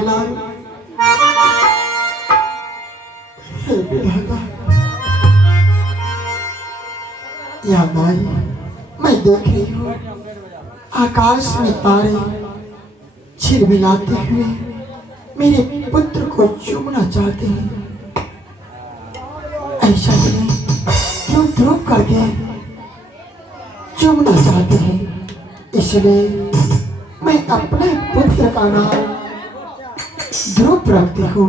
लाल, हे विधाता, याद आई, मैं देख रही हूँ आकाश में तारे छिलमिलाते हुए मेरे पुत्र को चूमना चाहते हैं। ऐसा नहीं, क्यों ध्रुव करके चूमना चाहते हैं, इसलिए मैं अपने पुत्र का नाम ध्रुव रखती हूँ।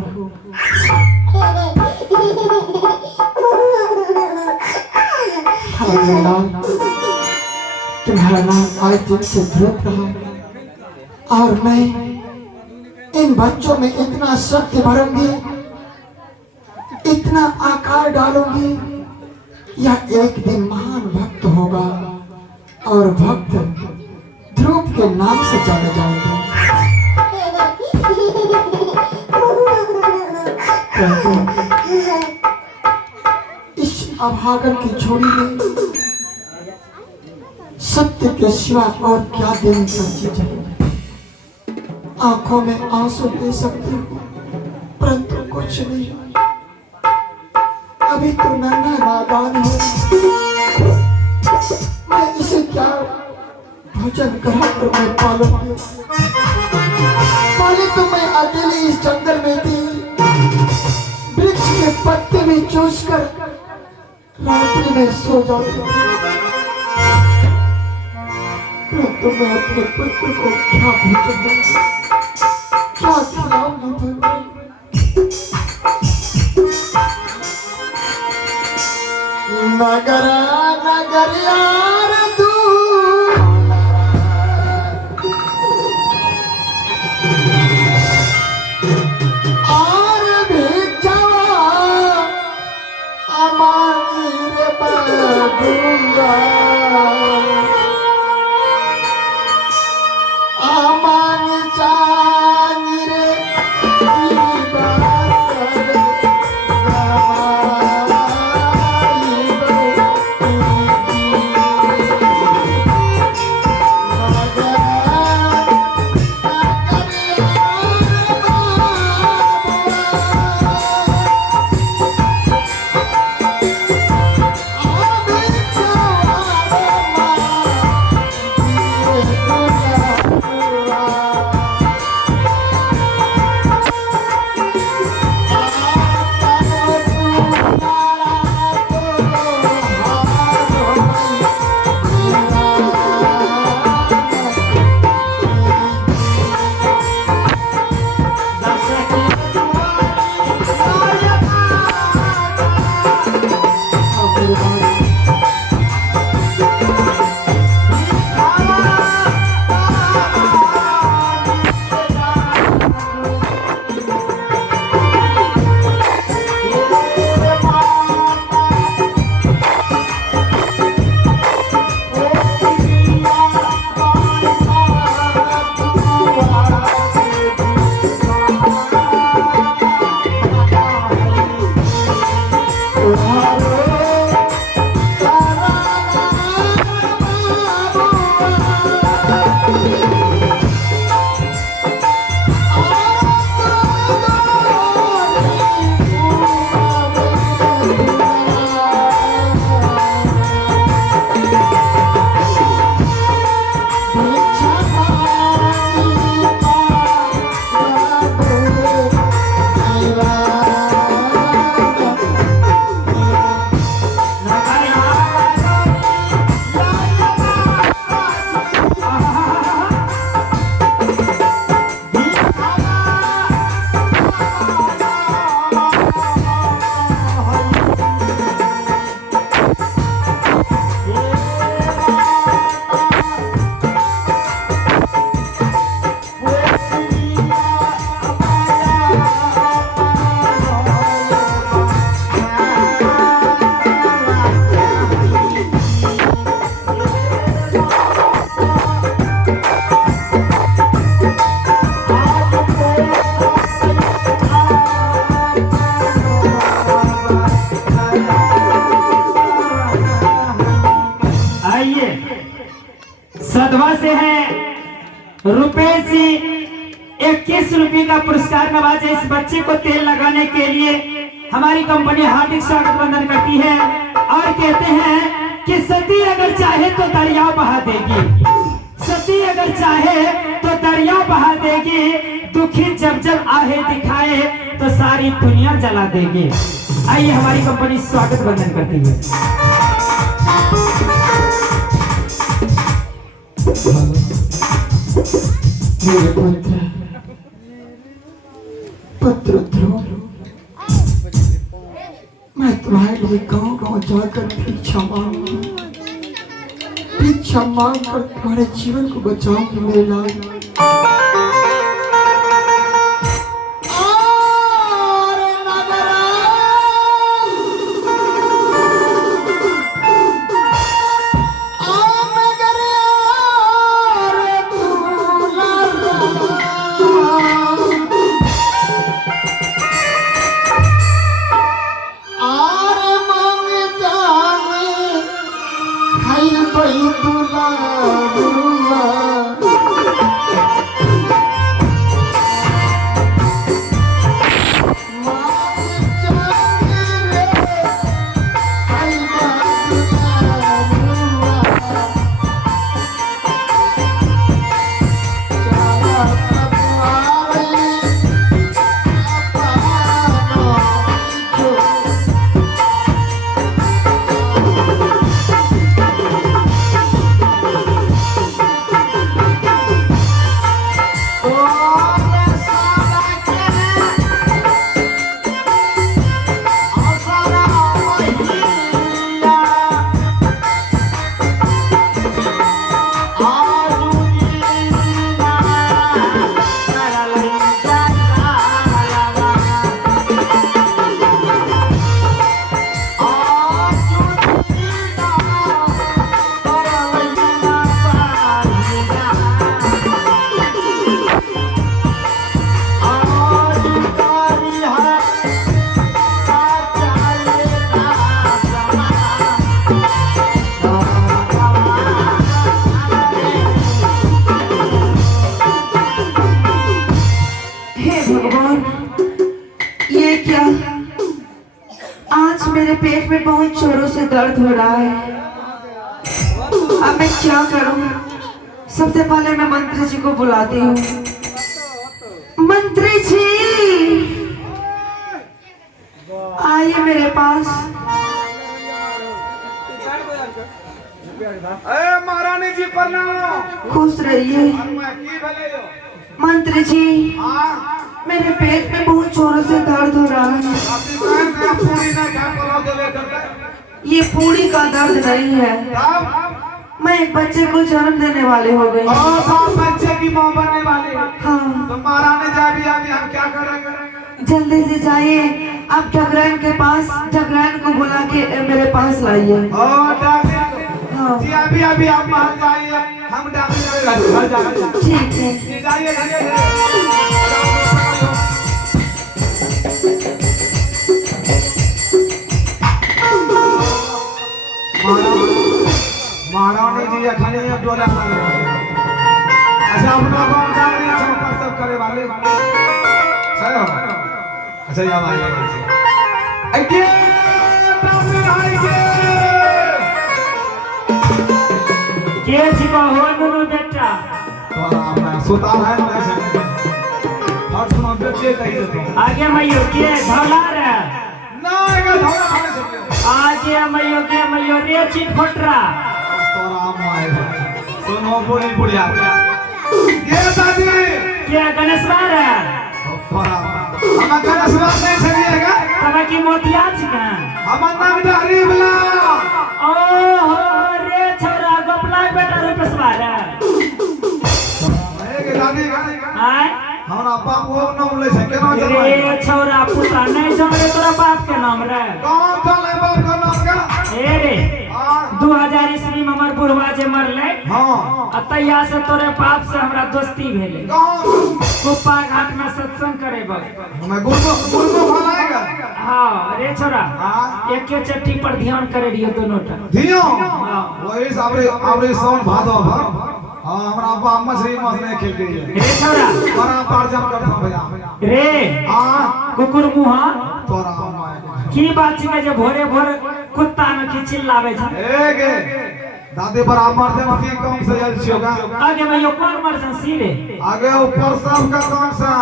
तुम्हारा नाम आज दिन से ध्रुव रहा और मैं इन बच्चों में इतना शक्ति भरूंगी, इतना आकार डालूंगी, यह एक दिन महान भक्त होगा और भक्त ध्रुव के नाम से जाने जाएंगे। इस अभागन की झोली में सत्य के सिवा और क्या देने की चीज है। आंखों में आंसू दे सकती हूँ परंतु कुछ नहीं, अभी तो नन्हा नादान है। मैं इसे क्या भोजन कराकर मैं पालूंगी? पहले तो मैं अकेले इस जंगल में थी, वृक्ष के पत्ते भी चूस कर रात्रि में सो जाती थी, परंतु मैं अपने पुत्र को क्या भोजन दूंगी, क्या खिलाऊंगी भगवान? नगर नगर यार दूर, और भी जवा अमानी रे बदूंगा, अमानी चांदी रे सदवा से है रुपेश जी 21 20 रुपए का पुरस्कार नवाजे इस बच्चे को तेल लगाने के लिए हमारी कंपनी हार्दिक स्वागत वंदन करती है और कहते हैं कि सती अगर चाहे तो दरिया बहा देगी, सती अगर चाहे तो दरिया बहा देगी, दुखी जब जब आहे दिखाए तो सारी दुनिया जला देगी। आइए हमारी कंपनी स्वागत वंदन करती है। मेरे पुत्र ध्रुव, मैं तुम्हारे लिए गांव गांव जाकर भिक्षा मांग कर तुम्हारे जीवन को बचाऊंगी मेरे लाल। मेरे पेट में बहुत जोरों से दर्द हो रहा है। अब मैं क्या करूं? सबसे पहले मैं मंत्री जी को बुलाती हूँ। मंत्री जी आइए मेरे पास। महारानी जी प्रणाम। खुश रहिए। मंत्री जी मेरे पेट में बहुत जोरों से दर्द हो रहा है। ये पूरी का दर्द नहीं है, मैं एक बच्चे को जन्म देने वाले हो गई। बच्चे की माँ बनने वाले। हाँ तो महारानी जी अभी हम क्या करेंगे? जल्दी से जाइए, आप ठगरान के पास, ठगरान को बुला के मेरे पास लाइए। हाँ जी अभी आप बाहर जाइए, हम घर जाएंगे। ठीक है जाइए। महारानी जी खाली अब डोला अच्छा अपना गांव डाली चौका सब करे वाले चलो अच्छा ये भाई आगे तामे आगे के छिपा हो नुनु बेटा तो आप सुताल है ना ऐसे हर सुनो बेटे कही तो आगे मयो के धौला रे ना आगे धौला हमें सब आगे मयो रे चिट फटरा सुनो बोली बुढ़िया ये दादी क्या गणेश बार है हम गणेश बार नहीं चलिएगा तब की मोतिया छिका हमर नाम डहरी बला ओहो रे छोरा गोपला बेटा रुपस बार है एक दादी हां हमरा बाप वो नाम ले से केना चलबा रे छोरा पुता नहीं जमरे तोरा बाप के नाम रे कौन चले बाप का नाम का ए रे 2000 ईस्वी में हमर बुढ़वा जे मरले हां अतैया से तोरे बाप से हमरा दोस्ती भेले कौन कुप्पा घाट में सत्संग करे बग मैं गुरु फलाएगा हां रे छोरा हां एक के चट्टी पर ध्यान करे रियो दोनों टा धियो वही साबरे आवरे सोन भादो भर हां हमरा बा मछली नहीं खेल के रे छोरा बड़ा पार जम कर भैया रे हां कुकुर मुहा तोरा माय की बात छै जे भोरे भोर कुत्ता न की चिल्लावे छ ए गे दादी बराबर से मती कम से जल छियोगा आगे में यो कौन मरसन सीरे आगे ऊपर सब का कौन सा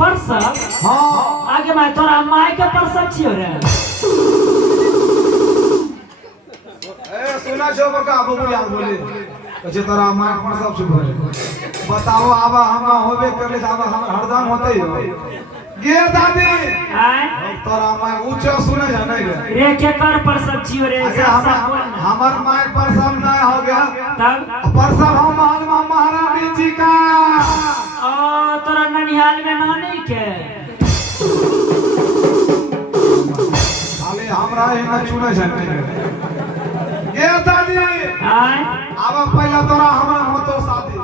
परसब हां आगे में तोरा माय के परसब छियो रे ए सुना छो बका बबुलिया बोले कहे तोरा माय पर सब चुप हो बताओ आबा हम होबे करले जाबा हम हरदम होते हो गे दादी आय तोरा माय ऊंचा सुने जा नहीं रे रे के कर परसब छियो रे अरे हमर माय पर सब नहीं हो गया तब पर सब हम महल में महारानी जी का ओ तोरा ननिहाल में नानी के खाली हमरा ही न चुने जाने गे दादी आय आबा पहला तोरा हमरा होतो शादी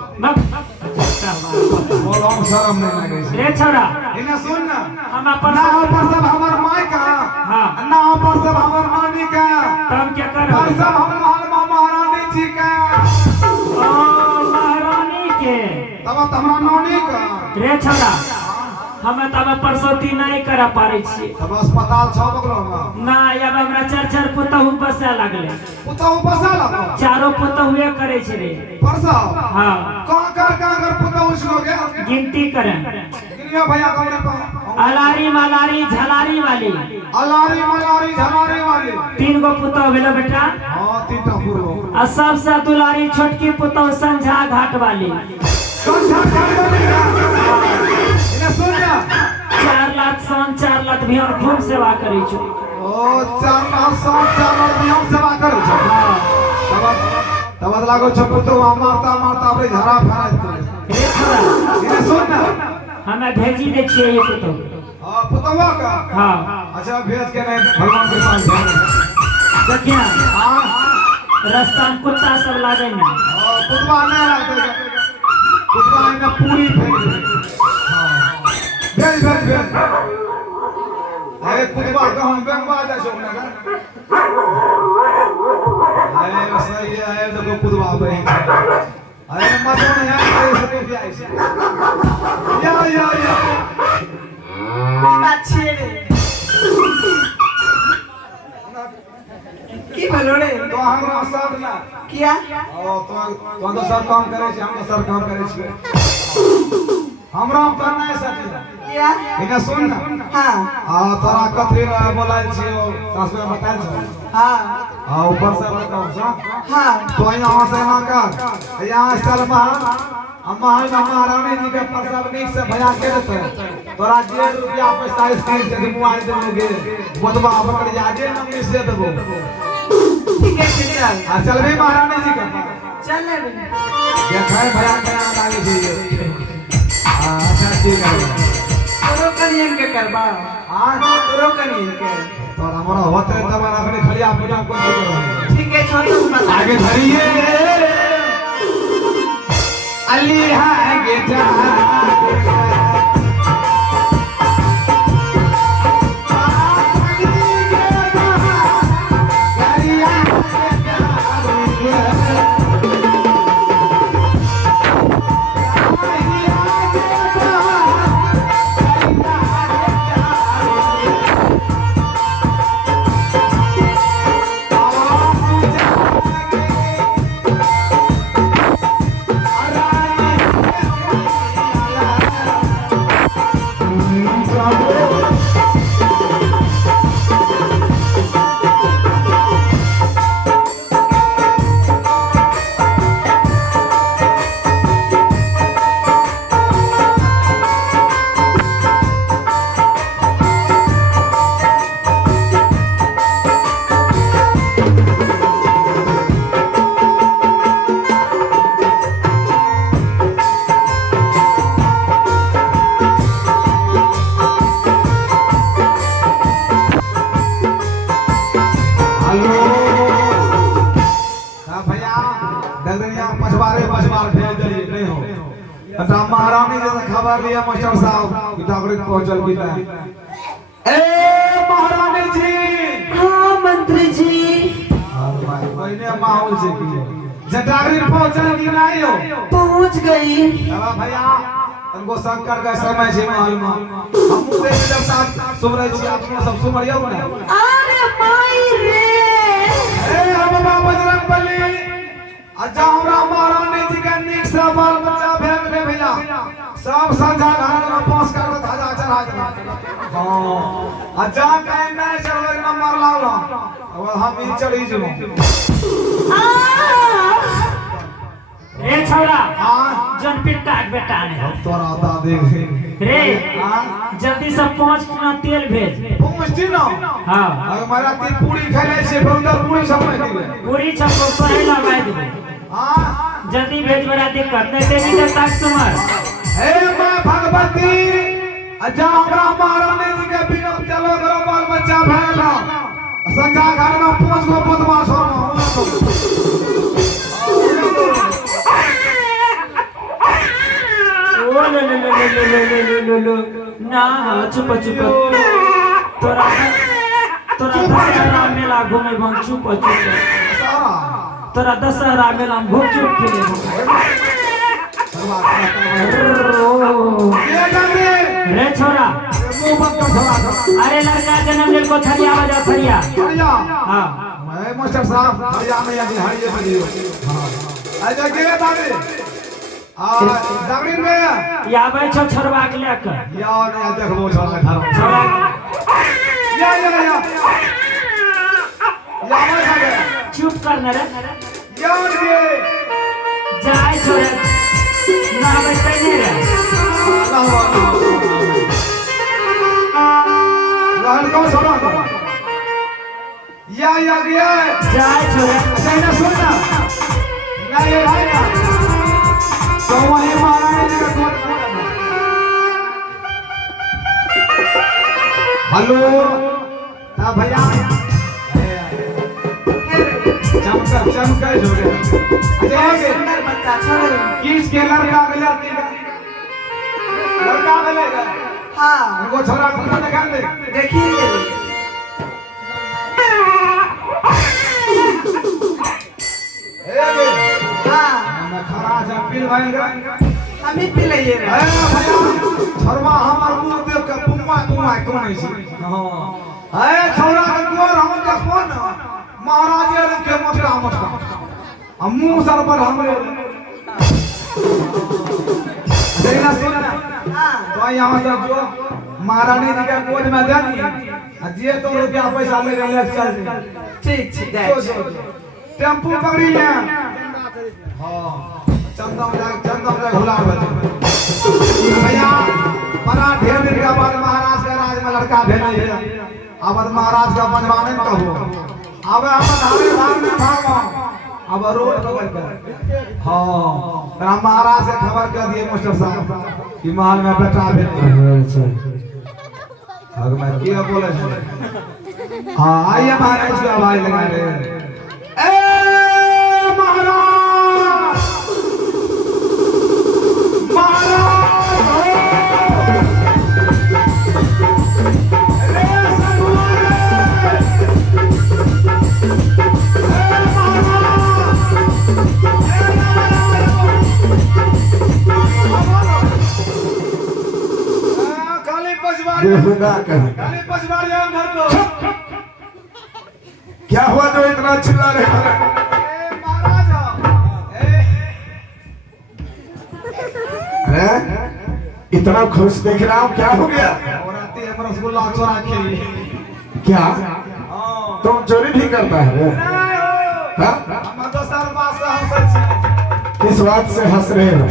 बोलो शर्म नहीं लगे छे रे छोरा इने सुन ना हम ना पर पर सब हमर माय का हां ना पर सब हमर नानी का तब क्या कर पर सब हम महल में महारानी जी का ओ महारानी के तब हमरा नानी का रे छोरा हमें तब परसौती नहीं कर पारे छी तब अस्पताल छ बगलो में ना अब हमरा चार चार पुतहु बसे लागले पुतौ बसा लगो चारों पुतहुए करे छै रे परसा हां का कर पुतौ उसलोगे गिनती करे गिनिया भैया कौन पर अलारी मलारी झलारी वाली अलारी मलारी झलारी वाली 3 गो पुतहु भेलो बेटा हां तीनटा पुरलो आ सबसे दुलारी छोटकी पुतहु संझा घाट वाली संझा घाट वाली इने सुन ना 4 लाख सन 4 लाख भी और खूब सेवा करै छु ओ 4 लाख 4 लाख भी हम सेवा करै छ तब लागो छ पुतो मारता मारता अपने झरा फरात रे छोरा इने सुन ना हमें भेजी दे छिए ये पुतहु हां पुतवा का हां अच्छा भेज के नहीं भगवान के पास जाने देखिया हां रास्ता में कुत्ता सब लागे ना पुतवा नहीं लगते पुतवा इने पूरी फेंक भेज भेज भेज अरे कुतवा का हम बेंगवा जा छो ना अरे सही है तो कुतवा बही अरे मतो नहीं है ऐसे भी ऐसे या बात छे रे की भलो रे तो हमरा सब ना किया ओ तो सब काम करे छी हम सब काम करे छी हमरा करना है सकी किया इने सुन ना हां आ तोरा कथि ला बोलाय छी सास में बताल छ हां आ ऊपर से बताओ छ हां तो यहाँ से ना कर यहाँ चल महल महारानी जी के प्रसाद नीक से भया के देते तोरा जे रुपया पैसा स्क्रीन से मोबाइल देबोगे बतबा बकर यादे न मिस दे देबो ठीक है चल आ चल भी महारानी जी का चल रे देखाय भया के लागे छी अच्छा ठीक है तोरो कनियन के करबा हां तोरो कनियन के तो हमरा होते तब अपने खलिया पूजा कोन करो ठीक है छोड़ तू मत आगे धरिए अली है गेटा मछबार भेज दिए नहीं हो अच्छा महारानी जैसे खबर लिया मास्टर साहब कि डॉक्टर पहुंचल कि नहीं ए महारानी जी हां मंत्री जी महीने माहौल से की जटागरी पहुंचल कि नहीं हो? पहुंच गई। अब भैया तनको शंकर का समय छे महल में हम देख जब साथ सुमरै छी आपनो सब सुमरियो ने। अरे माई रे ए हम बाबा बजरंग बली अच्छा हमरा महारानी जी का नीक से बाल बच्चा भेल रे भैया सब संझा घर में पास कर ध्वजा चढ़ा दे। हां अच्छा कहीं नहीं चलवे नंबर लागलो अब हम ही चढ़ी जबो। रे छौरा हां जन पिट्टा के बेटा ने तोरा दादी रे हां जल्दी से 5 किलो तेल भेज। पहुंचती ना हां अगर मारा ती पूरी खाले से बहुतर पूरी सब में दिले पूरी छप्पो पर लगा दे। हां जल्दी भेज, बड़ा दिक्कत नहीं देवी तो कस्टमर। हे मां भगवती अच्छा हमरा महारानी जी के बिना चलो करो बाल बच्चा भेला संझा घर में 5 गो बदमाश हो ओ लो ना चुप चुप तोरा दशहरा मेला घूमे बन चुप सारा तोरा दशहरा मेला में घूम चुप खेले ये गंगे रे छोरा मुंह बंद कर थोड़ा अरे लड़का जन्म ले को थरिया बजा थरिया। हरिया हां मैं मास्टर साहब हरिया में आके हरिये बजियो। हां अच्छा के दादी दागड़ी में या आबै छौ छोरबा के लेकर या नहीं देखबो छोरा घर छोरा या आवे जागे चुप कर न रे या के जाय छोरा ना आबै तने रे रहन को छोरा या गया जाय छोरा कहना सुनना ना ये भाई ना तो वही महारानी जी का कोट हेलो ना भैया चमका जो गया अच्छा के सुंदर बच्चा छोड़। किस के लड़का मिलेगा हाँ उनको छोरा को दिखा दे देखिए हाँ मैं खरा जा पील भाई हम ही पी लिए रे। भैया छोरवा हमर मुंह देख के पुम्मा कोनै छी। हां ए छोरा के गोर हम देखबो न महाराज रे के मोटका हम मुंह सर पर हमरे देना सुन हाँ तो यहां से जो महारानी जी के गोद में देनी जे तो रुपया पैसा ले ले चल ठीक छै जो टेम्पू पकड़ी ले हां चंदम जा घुला भैया बड़ा ढेर दिन के बाद महाराज के राज में लड़का भेलै है अब महाराज का बनवाने न कहो अब हम धारे धार में भागो अब रोड पकड़ कर हां महाराज से खबर कर दिए मास्टर साहब कि महल में बेटा भेलै अगर मैं क्या बोले हां आइए महाराज की आवाज लगा रहे ए महाराज बेहुदा कर क्या हुआ जो इतना चिल्ला रहे हैं? अरे इतना खुश देख रहा हूँ, क्या हो गया? क्या तुम चोरी भी करता है? हाँ? किस बात से हंस रहे हो?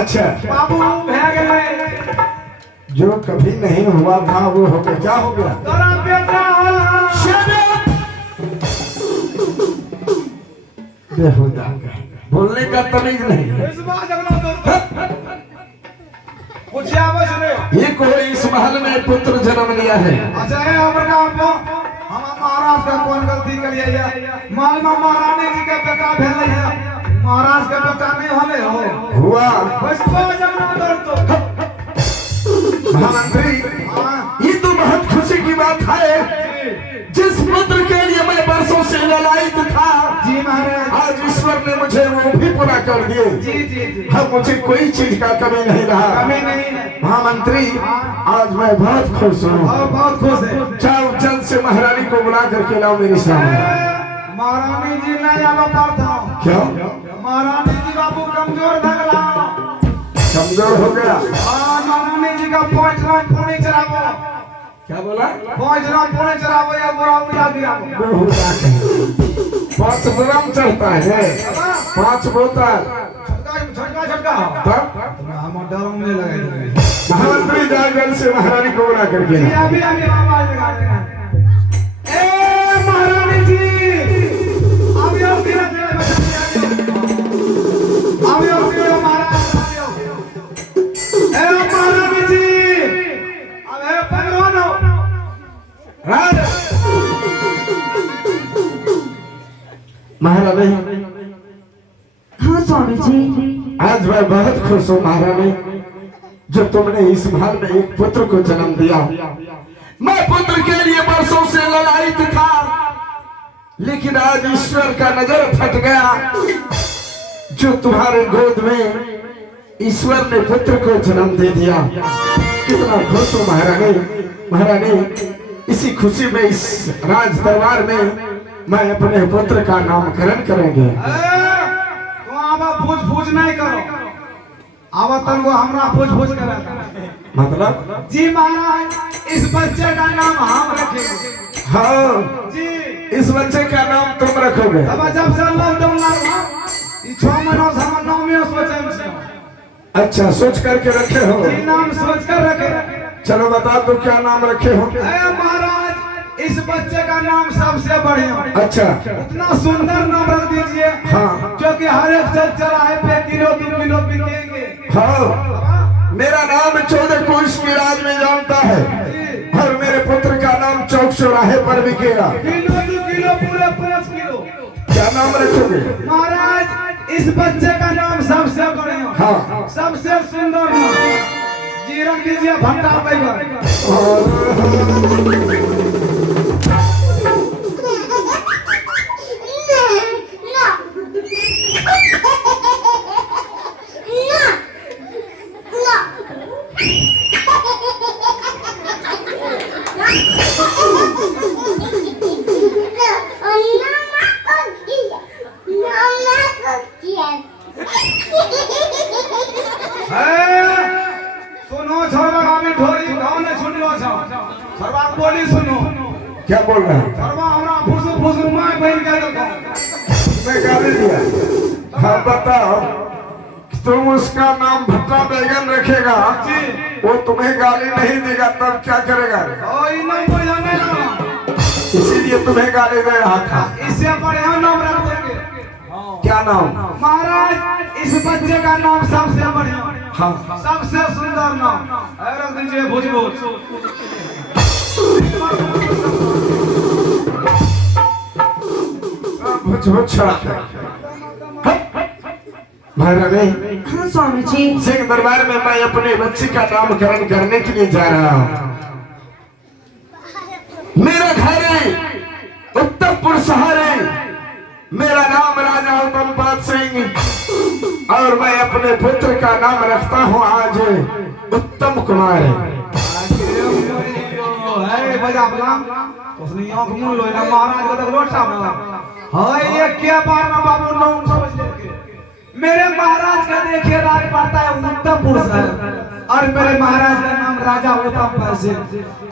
अच्छा, जो कभी नहीं हुआ था वो हो गया। क्या हो गया? बेहुदा बोलने का तमीज नहीं। ये कोई इस महल में पुत्र जन्म लिया है। अच्छा हम महाराज का कौन गलती करिए? महल में महारानी जी का बेटा भेल है, महाराज का बेटा नहीं होले हो हुआ महामंत्री, ये तो बहुत खुशी की बात है। जिस पुत्र के लिए मैं बरसों से ललायित था, जी महाराज। आज ईश्वर ने मुझे वो भी पूरा कर दिए। जी जी जी। अब मुझे कोई चीज का कमी नहीं रहा। कमी नहीं है। महामंत्री, आज मैं बहुत खुश हूँ। और बहुत खुश है। जाओ जल्द से महारानी को बुला करके लाओ मेरे सामने। महारानी जी नहीं आवा पाता। क्यों? महारानी जी बाबू कमजोर धगला। कमजोर हो गया? हाँ, महारानी जी का 5 राउंड पूरी चलावो। क्या बोला? 5 राउंड पूरी चलावो या बुरा उड़ा दिया। 5 ड्रम चढ़ता है, 5 बोतल। झटका तब हम डरने लगे। महामंत्री जाओ जल्द से महारानी को बुला करके लाओ। अभी आवाज लगा रहे हैं। ए महारानी जी, अभी आओ, धीरे-धीरे अभी आओ महाराज। ए महारानी जी, अब है पकड़ो। महारानी, हाँ स्वामी जी। आज मैं बहुत खुश हूँ महारानी, जो तुमने इस महल में एक पुत्र को जन्म दिया। मैं पुत्र के लिए वर्षों से ललायित था, लेकिन आज ईश्वर का नजर फट गया, जो तुम्हारे गोद में ईश्वर ने पुत्र को जन्म दे दिया। कितना खुश हूँ महारानी। महारानी, इसी खुशी में इस राज दरबार में मैं अपने पुत्र का नामकरण करेंगे। तो अब फूज नहीं करो। अब तन वो हमरा फूज करा। मतलब? जी महाराज, इस बच्चे का नाम हम रखेंगे। हाँ जी, इस बच्चे का नाम तुम रखोगे। अब जब से लॉकडाउन लगा, ये 6 महीनों से हम नाम में सोचे हैं। अच्छा, सोच करके रखे हो? जी, नाम सोच कर रखे। चलो बता दो क्या नाम रखे हो? महाराज, इस बच्चे का नाम सबसे बढ़िया। अच्छा, इतना सुंदर नाम रख दीजिए। हाँ। क्योंकि हर एक चौराहे पे किलो 2 किलो बिकेंगे। हाँ, मेरा नाम 14 कोस की राज में जानता है, और मेरे पुत्र का नाम चौक चौराहे पर बिकेगा। किलो 2 किलो पूरे 5 किलो। क्या नाम रखोगे? महाराज, इस बच्चे का नाम सबसे बढ़िया, हाँ। सबसे सुंदर नाम जी रख दीजिए, भंटा बैगन। सुनो छोरा, अभी ढोरी गाँव ने सुन लो छो। छोरा बोली सुनो। क्या बोल रहा है? छोरा हमरा फुसू मार बन के देखो। मैं गाली दिया? हाँ बताओ, तुम उसका नाम भट्टा बैगन रखेगा, वो तुम्हें गाली नहीं देगा, तब क्या करेगा? ओए नाम बढ़िया नहीं ना, इसीलिए तुम्हें गाली दे रहा था। इससे बढ़िया नाम रख देंगे। क्या नाम? महाराज, इस बच्चे का नाम सबसे बढ़िया, हाँ। सबसे सुंदर नाम रख दीजिए, भुजभुज। महारानी, हाँ स्वामी जी। सिंह दरबार में मैं अपने बच्चे का नामकरण करने के लिए जा रहा हूँ। मेरा घर है उत्तमपुर शहर है, मेरा नाम राजा उत्तमपाद सिंह, और मैं अपने पुत्र का नाम रखता हूँ आज उत्तम कुमार। महाराज का लोटा ये क्या बार में बाबू नाम समझ लेंगे। मेरे महाराज का देखिए राज पड़ता है उत्तमपुर से, और मेरे महाराज का नाम राजा उत्तमपाद सिंह,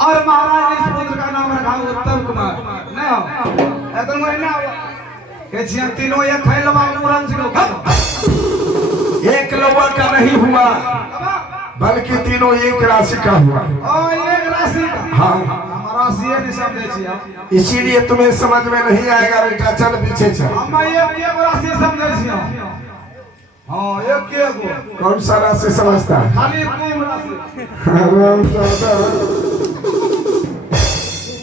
और महाराज ने इस पुत्र का नाम रखा उत्तम कुमार। नहीं हो एकदम ना कैसे तीनों एक खैलवा मुरन एक लवा का नहीं हुआ, बल्कि तीनों एक राशि का हुआ। ओ एक राशि का। हाँ, राशि नहीं समझे छी, इसीलिए तुम्हें समझ में नहीं आएगा बेटा, चल पीछे चल। हम एक राशि समझे छी। हाँ, एक गो। कौन सा राशि समझता है? खाली कुम राशि।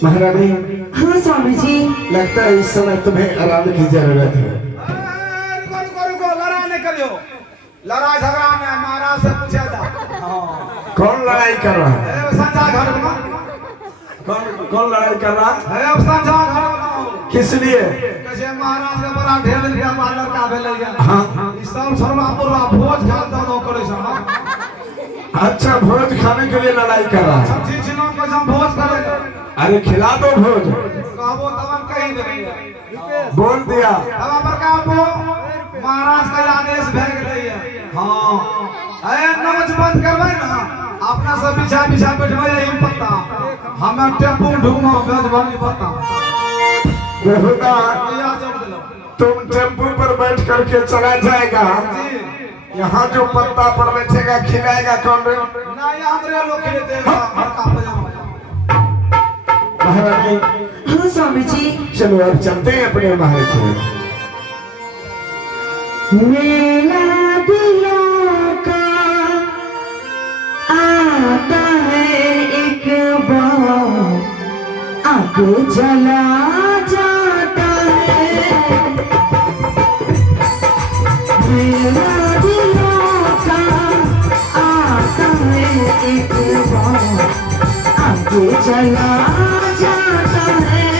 महारानी, हाँ स्वामी जी। लगता है इस समय तुम्हें आराम की जरूरत है। रुको, लड़ाई नहीं करियो। लड़ाई झगड़ा में महाराज से पूछा था। कौन लड़ाई कर रहा है? संजा घर में। कौन लड़ाई कर रहा है? संजा घर में। किस लिए? कैसे महाराज के बड़ा ढेर दिन का पार्लर का भेल गया। हाँ ई सब शर्मा पूरा भोज खा दो करे सब। अच्छा, भोज खाने के लिए लड़ाई कर रहा है। सब ठीक छिनो कसम भोज करे। अरे खिला दो भोज। कहबो तब कहीं देबे। बोल दिया। अब पर कहबो महाराज का आदेश भे गेलै। हां ए नमज बंद करबै ना, अपना सब बिछा बैठबै यही पत्ता। हमें टेम्पू ढूंढो गज बनी पत्ता। बेहुदा, या जब दिलो तुम टेम्पू पर बैठ करके चला जाएगा, यहाँ जो पत्ता पर बैठेगा खिलाएगा कौन रे? ना ये हमरे लोग खिले देगा हरका पजामा। महारानी हाँ स्वामी जी। चलो अब चलते हैं अपने महल की। मेला दिलों का आता है एक बार, आगे चला जाता है। मेला दिलों का आता है एक बार, आगे चला जाता है।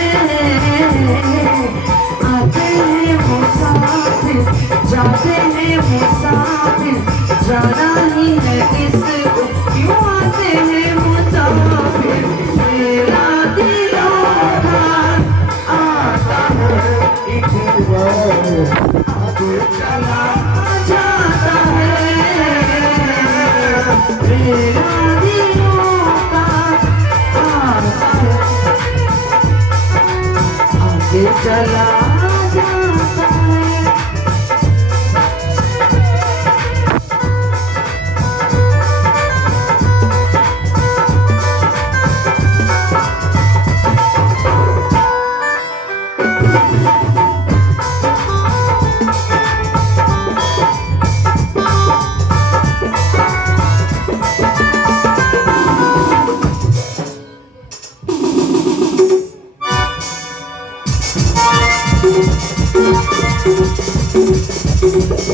आते हैं मुसाफिर, जाते हैं मुसाफिर, जाना ही है किसको, क्यों आते हैं मुसाफिर। मेरा दिलों का आता है एक बार, आगे चला जाता है। मेरा दिलों का आता है, आगे चला जाता है।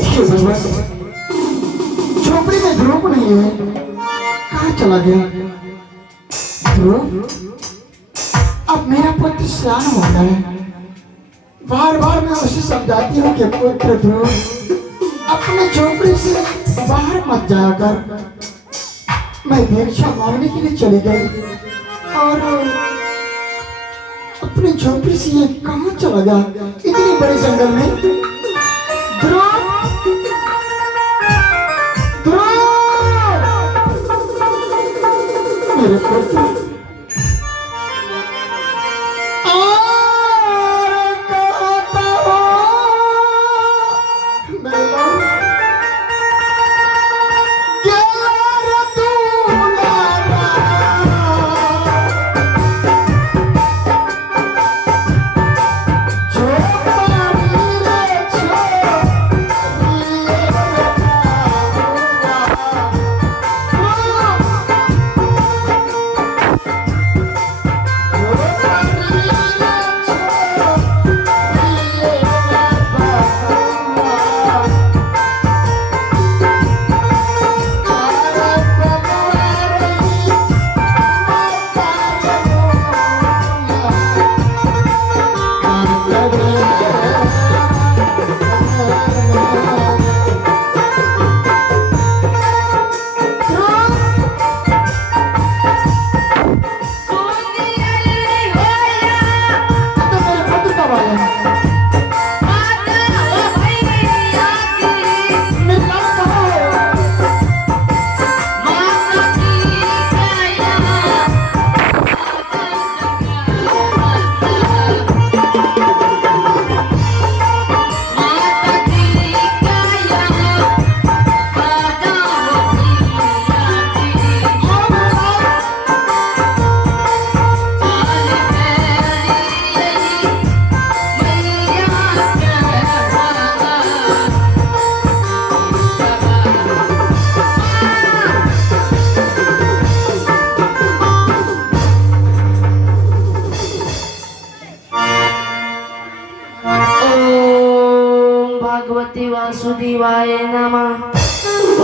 हे भगवान, झोपड़ी में ध्रुव नहीं है, कहाँ चला गया ध्रुव? अब मेरा पुत्र सियान हो गया है। बार बार मैं उसे समझाती हूँ कि पुत्र ध्रुव, अपने झोपड़ी से बाहर मत जाया कर। मैं भिक्षा मांगने के लिए चली गई और अपने झोपड़ी से ये कहाँ चला गया इतने बड़े जंगल में? ध्रुव, मेरे पुत्र, और कहता हूँ मेरे बाबू, ग्यारह दूल्हा भगवती वासुदेवाय नमः।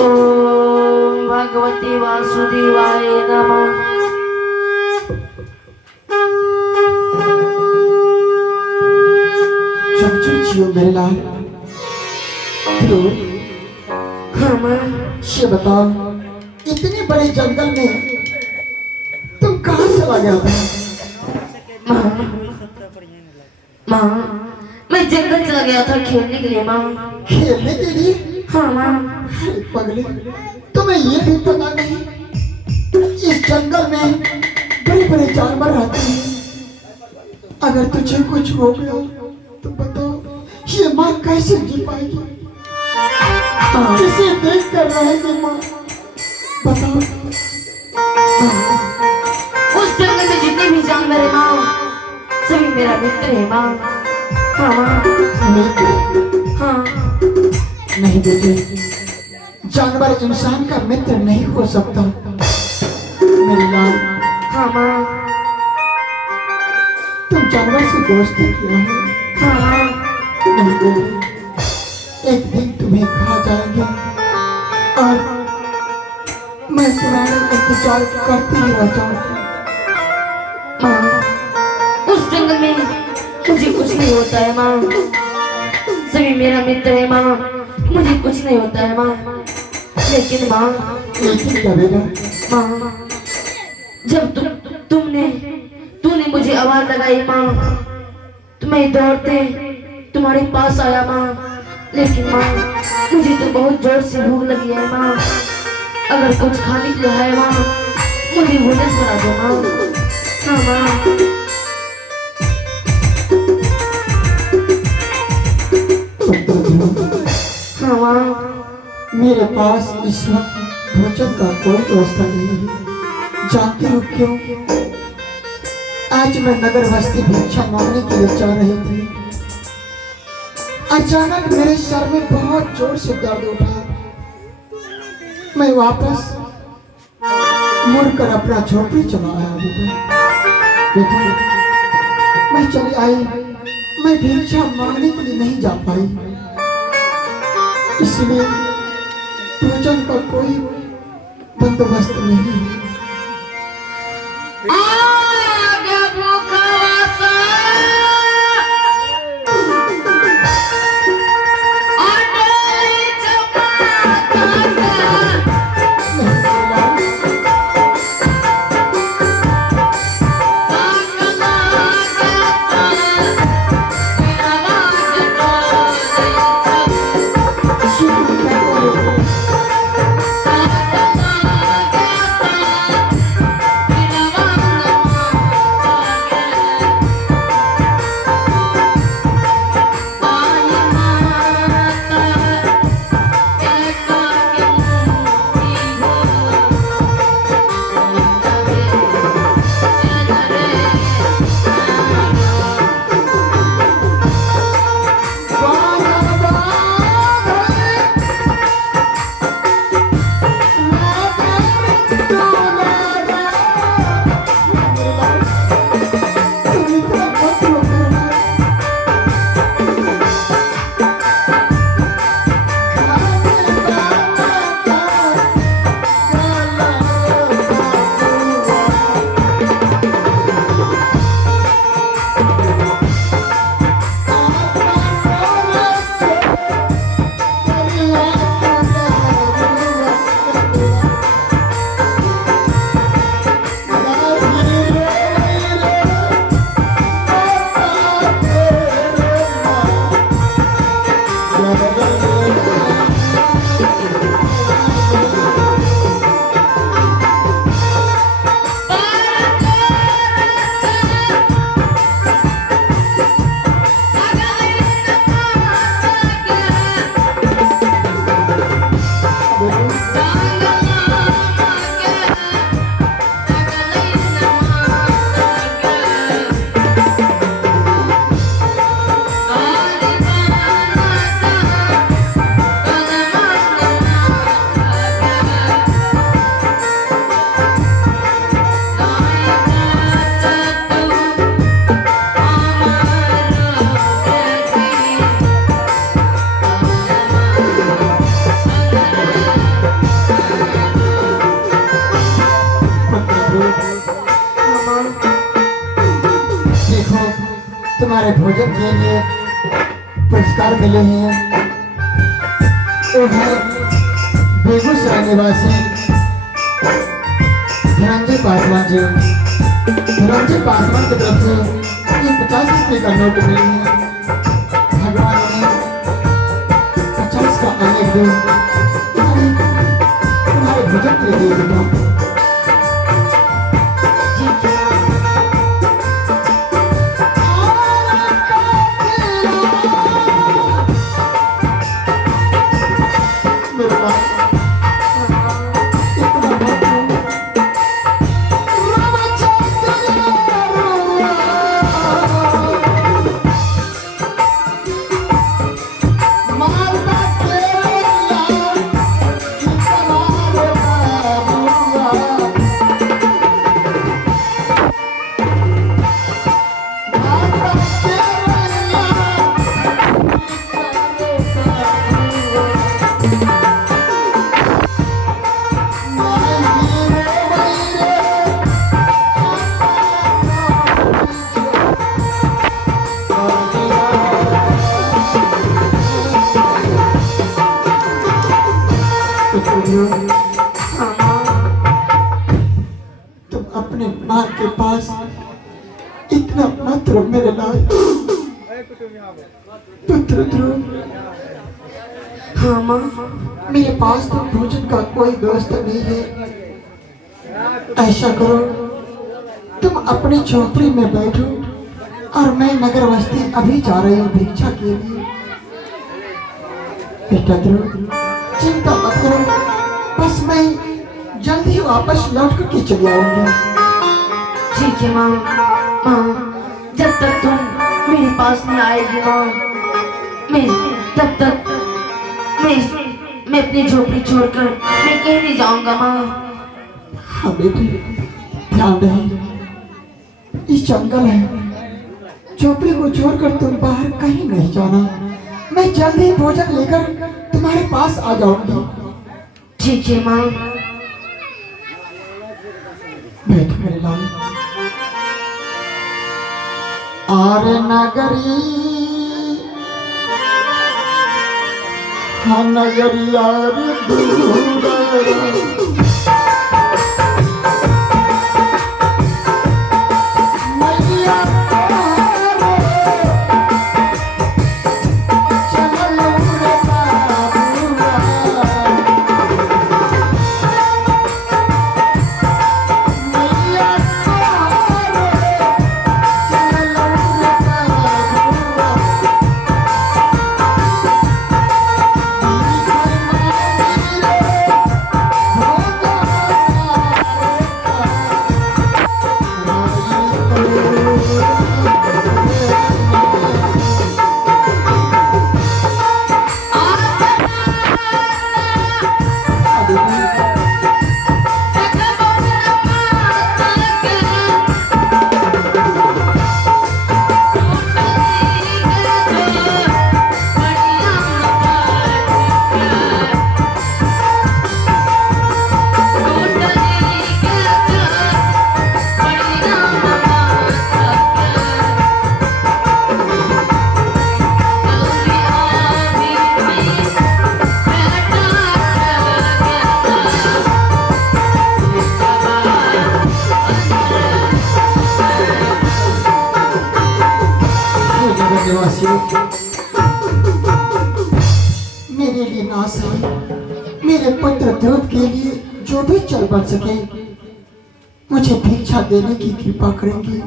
ओम भगवती वासुदेवाय नमः। चला गया था? माँ, मैं जंगल चला गया था खेलने के लिए माँ। खेलने के लिए? हाँ माँ। अरे पगले, तुम्हें ये भी पता नहीं इस जंगल में बड़े बड़े जानवर रहते हैं। अगर तुझे कुछ हो गया तो बताओ ये माँ कैसे जी पाएगी? किसे देख कर रहेगी माँ? बताओ। उस जंगल में जितने भी जानवर है माँ, सभी मेरा मित्र है माँ। हाँ माँ। मित्र? हाँ। नहीं बेटे, जानवर इंसान का मित्र नहीं हो सकता मेरे लाल। हाँ माँ। तुम जानवर से दोस्ती किया है? हाँ माँ। नहीं बेटे, एक दिन तुम्हें खा जाएंगे और मैं तुम्हारा इंतजार करती ही रह जाऊंगी। माँ, उस जंगल में मुझे कुछ नहीं होता है माँ, सभी मेरा मित्र है माँ, मुझे कुछ नहीं होता है माँ। लेकिन माँ, लेकिन क्या बेटा? माँ, जब तूने मुझे आवाज लगाई माँ, तो मैं दौड़ते तुम्हारे पास आया माँ। लेकिन माँ, मुझे तो बहुत जोर से भूख लगी है माँ, अगर कुछ खाने के लिए है माँ, मुझे भोजन करा दो माँ। हाँ माँ। हाँ माँ। मेरे पास इस वक्त भोजन का कोई व्यवस्था नहीं है। जानती हो क्यों? आज मैं नगर बस्ती भिक्षा मांगने के लिए जा रही थी। अचानक मेरे सर में बहुत जोर से दर्द उठा। मैं वापस मुड़कर अपना झोपड़ी चला आया। बेटा, मैं चली आई, मैं भिक्षा मांगने के लिए नहीं जा पाई, इसलिए भोजन का कोई बंदोबस्त नहीं है। तुम्हारे भोजन के लिए पुरस्कार मिले हैं। वो है बेगूसराय निवासी धनंजय पासवान जी। रंजित पासवान की तरफ से ये 50 रुपये का नोट मिले हैं। भगवान ने 50 का अनेक दो तुम्हारे भोजन के लिए देगा। तुम अपने माँ के पास इतना मत रो मेरे लाल पुत्र ध्रुव। हाँ माँ। मेरे पास तो भोजन का कोई व्यवस्था नहीं है। ऐसा करो तुम अपनी झोपड़ी में बैठो और मैं नगर बस्ती अभी जा रही हूँ भिक्षा के लिए। बेटा ध्रुव चिंता मत करो, बस मैं जल्दी वापस लौट कर के चली आऊंगी। ठीक है माँ। माँ जब तक तुम मेरे पास नहीं आएगी माँ, मैं तब तक मैं अपनी झोपड़ी छोड़कर मैं कहीं नहीं जाऊंगा माँ। हाँ बेटी ध्यान रहे, इस जंगल है, झोपड़ी को छोड़कर तुम बाहर कहीं नहीं जाना। मैं जल्दी भोजन लेकर तुम्हारे पास आ जाऊंगी। ठीक है माँ। बैठ मेरे लाल। आर नगरी हाँ नगरी आर दूर मेरे लिए नाश है, मेरे पुत्र ध्रुव के लिए जो भी चल बन सके मुझे भिक्षा देने की कृपा करेंगे।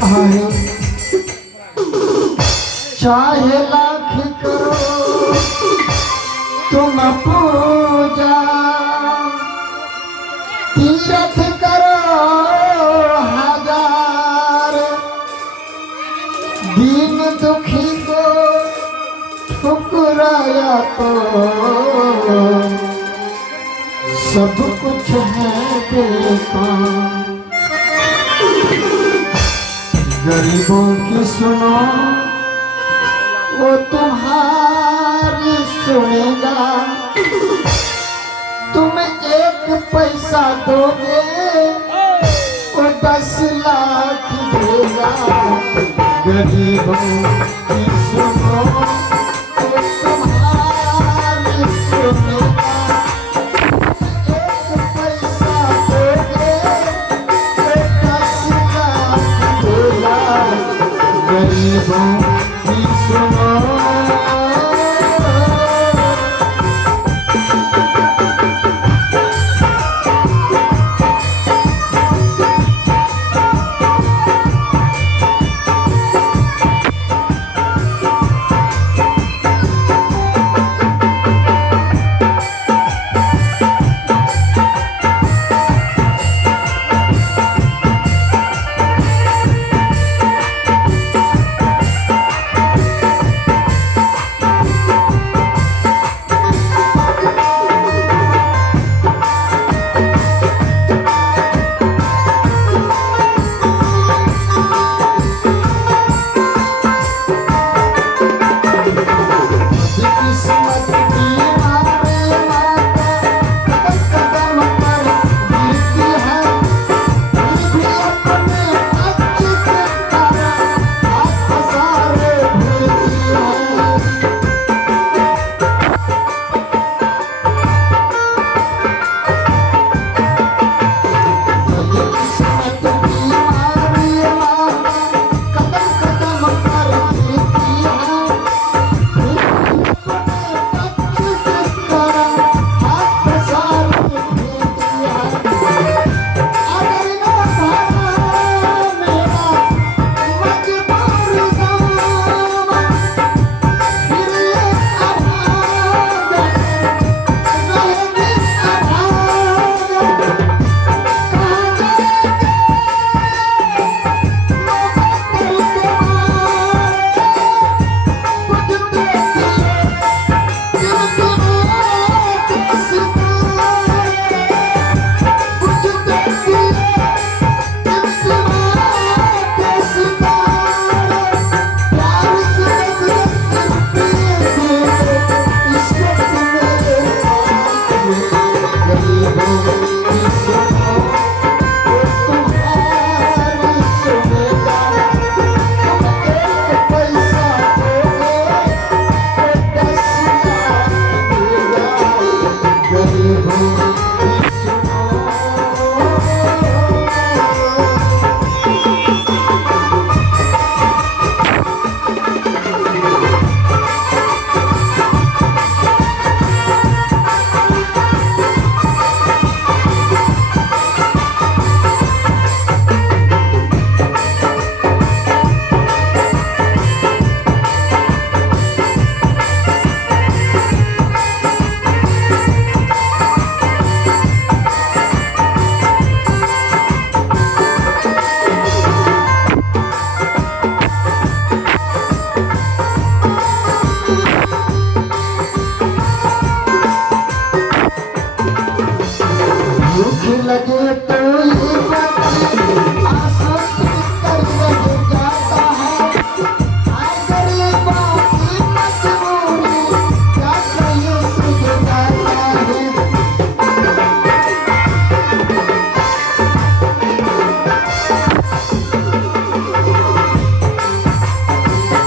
कहा है चाहे लाख करो तुम पूजा, तीर्थ करो हजार, दीन दुखी को ठुकराया तो सब कुछ है बेकार। गरीबों की सुनो वो तुम्हारी सुनेगा, तुम 1 पैसा दोगे वो 10 लाख देगा। गरीबों की सुनो वो तुम्हारी सुनेगा, 1 पैसा दोगे भूख लगे तो ये बच्चे आंसू कर रह जाता है। हाय गरीबों की मजबूरी क्या कहीं सुझ जाता है।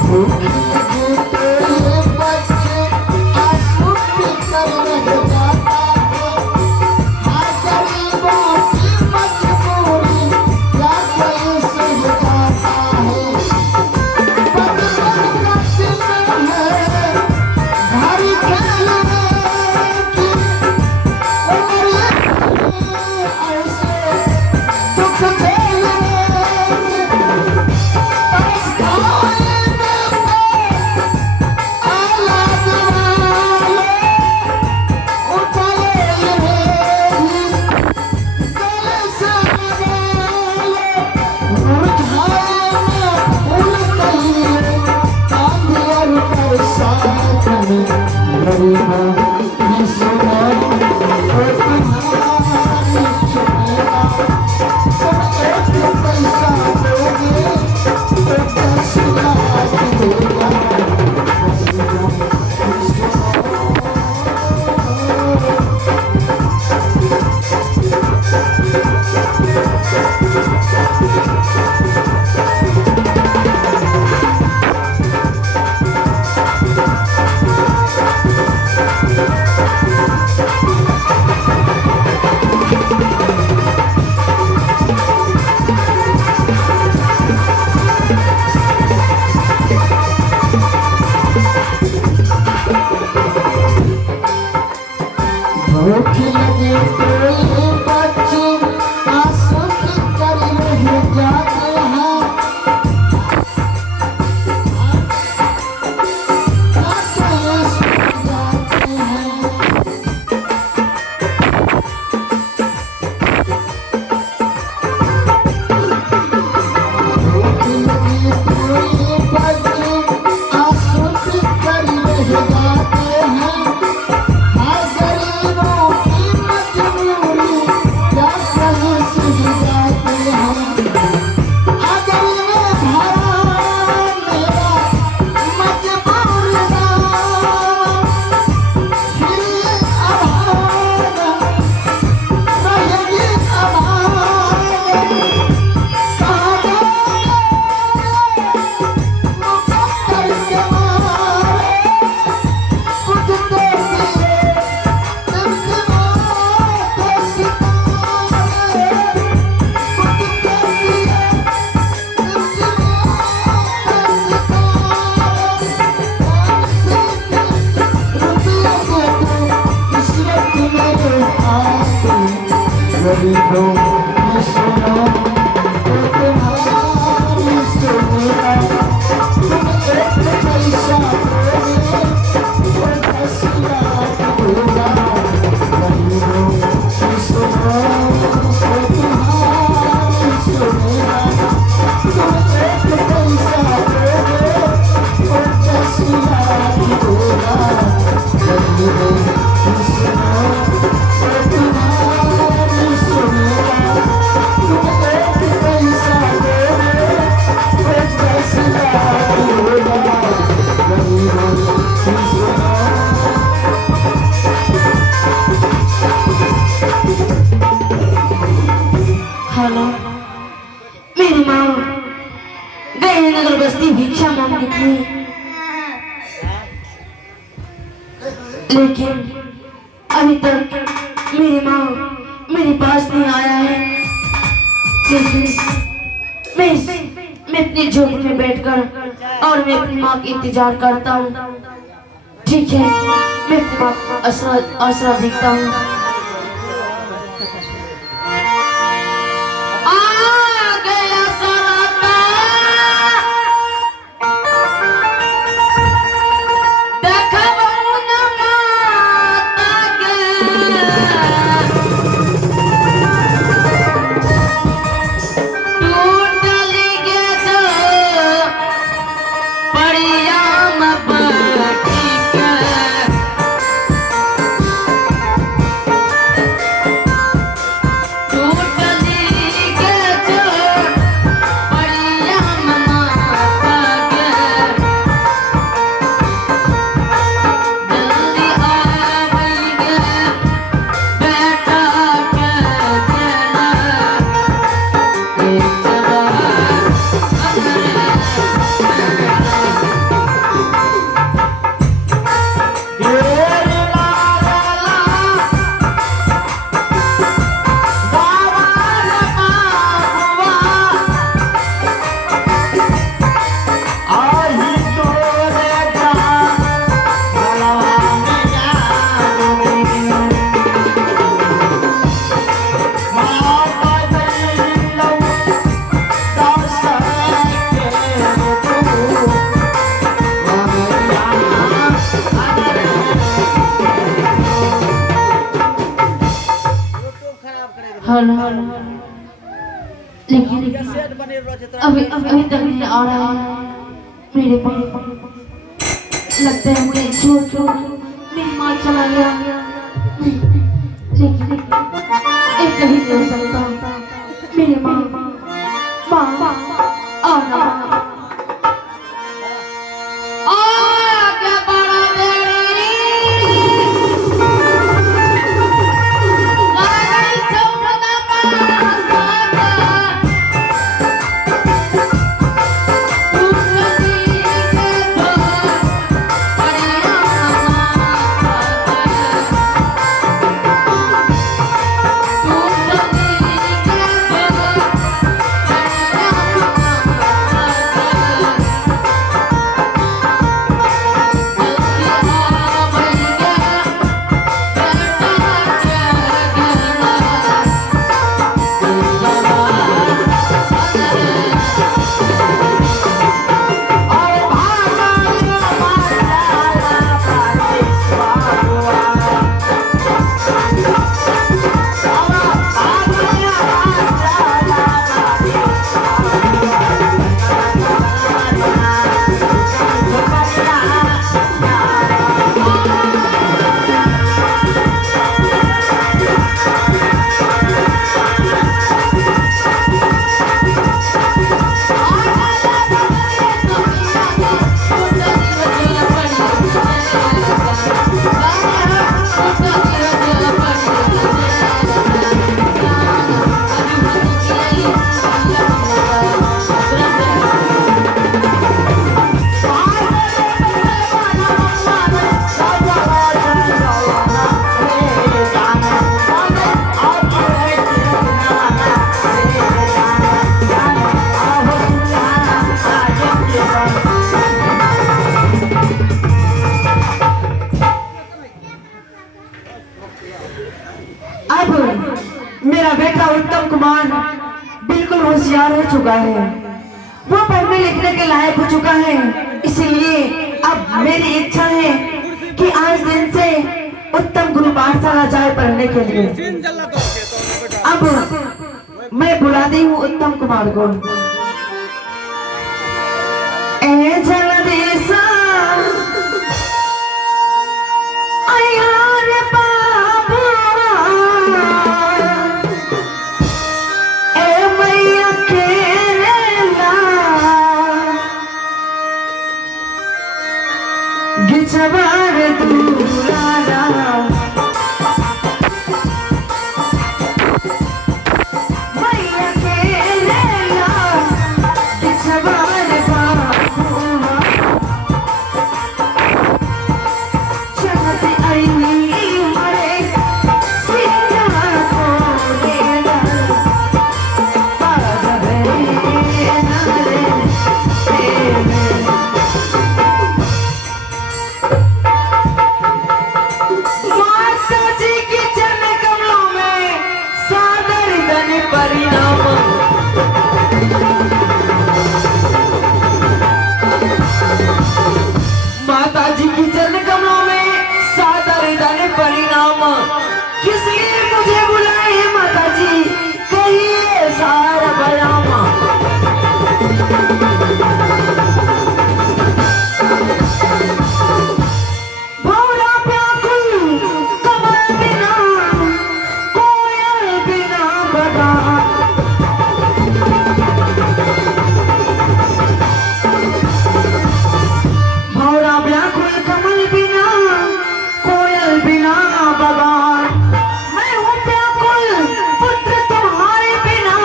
भूख लगे तो ये बच्चे आंसू कर रह जाता है। हाय गरीबों की मजबूरी क्या कहीं सुझ जाता है। बचपन का दिन है घर खेलने की उम्र ऐसे दुख झेलने की। पछताए औलाद वाले उठले गले से लगाले। मुरझाए में फूल कहीं कांधियर पर साथ में गरीबों की सुना और तुम्हारी सुनेगा। तुम एक पैसा दोगे तो 10 लाख देगा। गरीबों की सुनो। भूख लगे तो ये बच्चे आंसू कर रह जाते हैं। क्या कहीं सुझ जाते हैं। भूख लगे तो ये बच्चे आंसू कर रह जाते हैं। हाय गरीबों की मजबूरी क्या कहीं सुझ जाती है। अगर ये भरा मेरा मजबूर गाँव फिर ये अभागा रहेगी अभागा। कहाँ जाएंगे मुकद्दर के मारे कुछ तो दिए गरीबों की सुनो तो तुम्हारी सुनेगा। तुम एक पैसा दोगे तो 10 लाख देगा। गरीबों की सुनो तो तुम्हारी सुनेगा। तुम एक पैसा दोगे तो 10 लाख देगा। गरीबों की सुनो तो तुम्हारी सुनेगा। तुम एक पैसा दोगे तो 10 लाख देगा। गरीबों की सुनो। हेलो, मेरी माँ गए नगर बस्ती भिक्षा मांगने थी, लेकिन अभी तक मेरी माँ मेरे पास नहीं आया है। लेकिन मैं अपनी झोपड़ी में बैठकर और मैं अपनी माँ की इंतजार करता हूँ। ठीक है, मैं अपनी माँ का आसरा देखता हूँ। हेलो लेकिन अभी अभी तक नहीं आ रहा है मेरे माँ। लगता है मुझे छोड़ छोड़ मेरी माँ चला गया। नहीं, लेकिन एक कभी नहीं हो सकता। मेरी माँ माँ आना क्या बड़ा मेरा बेटा उत्तम कुमार बिल्कुल होशियार हो चुका है। वो पढ़ने लिखने के लायक हो चुका है। इसीलिए अब मेरी इच्छा है कि आज दिन से उत्तम गुरु पाठशाला जाए पढ़ने के लिए। अब मैं बुलाती हूँ उत्तम कुमार को। ए जलदेसा अयार बाबा ए मैया केरला गिचवार दूरारा मैया केरला गिचवार बाबा चलती आई मरे सीधा को लेना पाज रे नारे माता जी की चरण कमलों में सादर धन परिणाम। माता जी की चरण कमलों में सादर धन परिणाम। किस लिए मुझे बुलाए हैं माता जी, कहिए सारा बयाम। भौरा व्याकुल कमल बिना कोयल बिना बगा। भौरा व्याकुल कमल बिना कोयल बिना बगान। मैं हूँ व्याकुल पुत्र तुम्हारे बिना,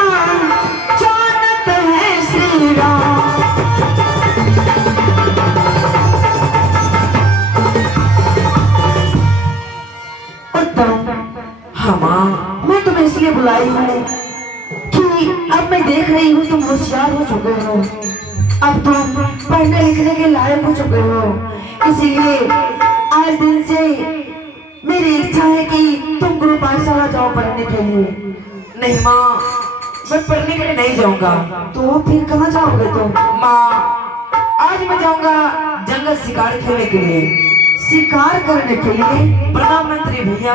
जानत है श्री राम। उत्तम हाँ माँ, मैं तुम्हें इसलिए बुलाई हूँ कि अब मैं देख रही हूँ तुम होशियार हो चुके हो। अब तुम पढ़ने लिखने के लायक हो चुके हो। इसीलिए आज दिन से मेरी इच्छा है कि तुम गुरु पाठशाला जाओ पढ़ने के लिए। नहीं माँ, मैं पढ़ने के लिए नहीं जाऊंगा। तो फिर कहाँ जाओगे तुम? माँ, आज मैं जाऊंगा जंगल शिकार खेलने के लिए। शिकार करने के लिए? प्रधानमंत्री भैया,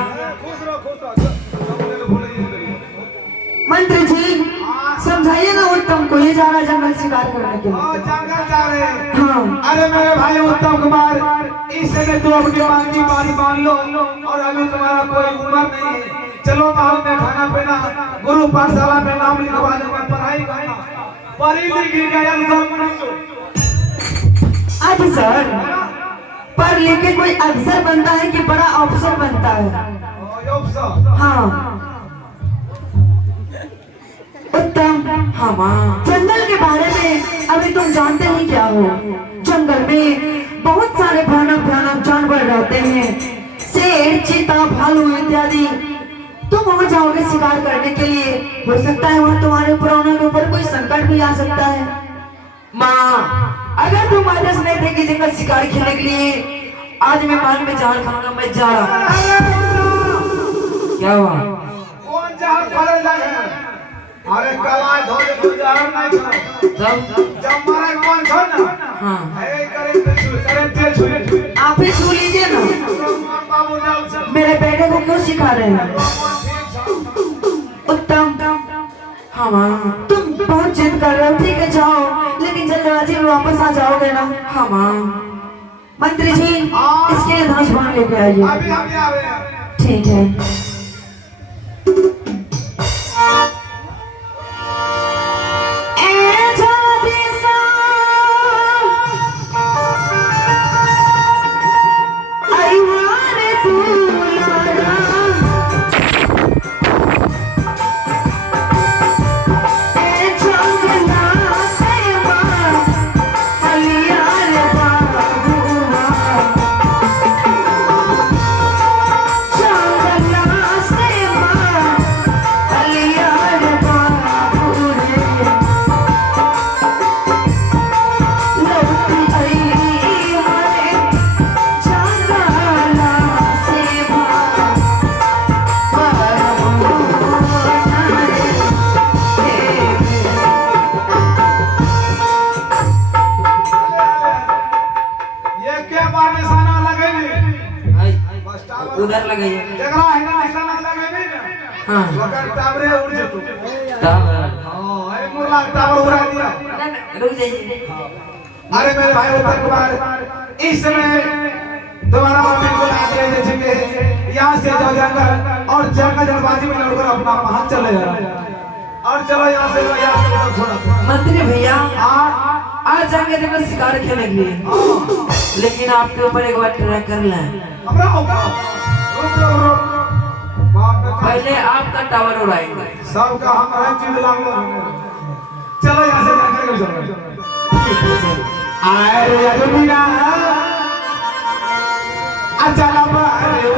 समझाइए ना उत्तम को, ये जा रहा है जंगल शिकार करने के लिए। जंगल जा रहे हैं। हाँ अरे मेरे भाई उत्तम कुमार, इसने तो अपनी मां की बारी मान लो, और अभी तुम्हारा कोई उम्र नहीं है। चलो महल में खाना पीना, गुरु पाठशाला में नाम लिखवा लेना, पढ़ाई करना, पढ़ी लिखी गया अब सर पर लेके कोई अफसर बनता है कि बड़ा अफसर बनता है? हाँ उत्तम, हाँ माँ। जंगल के बारे में अभी तुम जानते नहीं क्या हो। जंगल में बहुत सारे भयानक भयानक जानवर रहते हैं, शेर, चीता, भालू इत्यादि। तुम वहाँ जाओगे शिकार करने के लिए, हो सकता है वहाँ तुम्हारे प्राणों के ऊपर कोई संकट भी आ सकता है। माँ अगर तुम आदेश नहीं थे कि जंगल शिकार खेलने के लिए, आज मैं मान में जहर खाऊंगा। मैं जा रहा हूँ। क्या हुआ? कौन जहर खाने लगे? अरे कला धोले तो जहर नहीं खा। जब मारे कौन खा ना? हाँ अरे करे छुए आप ही छू लीजिए ना। बाबू जाओ सब मेरे बेटे को क्यों सिखा रहे हैं? उत्तम, हाँ माँ। तुम बहुत जिद कर रहे हो, ठीक है जाओ, लेकिन जल्दबाजी में वापस आ जाओगे ना? हाँ माँ। मंत्री जी इसके लिए धनुष बाण लेके आइए। अभी हम आ रहे हैं। ठीक है। उधर लगाइए। जगरा है ना निशाना लगे नहीं ना। हाँ ओकर टावरे उड़ जेतु। टावर। हां ए मुर्ला टावर उड़ा दिया। रुक जाइए। अरे मेरे भाई उत्तम कुमार, इस समय तुम्हारा बिल्कुल आगे जैसे कि यहाँ से जाओ जंगल, और जंगल जलबाजी में लड़कर अपना महल चले जाओ, और चलो यहाँ से छोड़ो। मंत्री भैया हाँ आज जाएंगे जंगल शिकार खेलने के लिए, लेकिन आपके ऊपर एक बार ट्राई कर लें। हमरा रुक बाप रे, पहले आपका टावर उड़ाएंगे। सबका हम हर चीज लागू। चलो यहाँ से जाकर चलो। आए रे अजमीना अचला बारे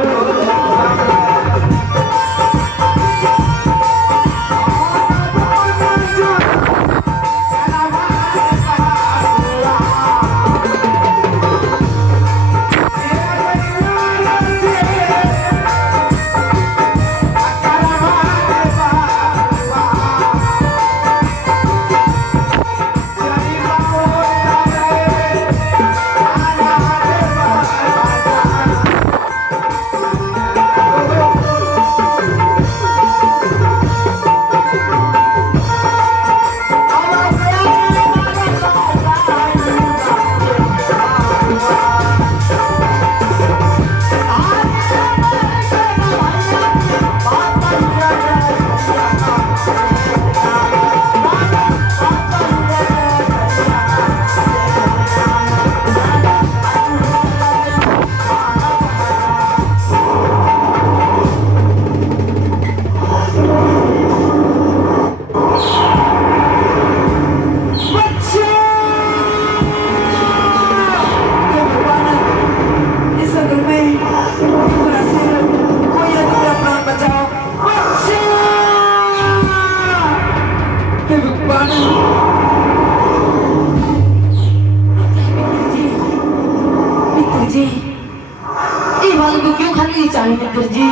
मित्र जी,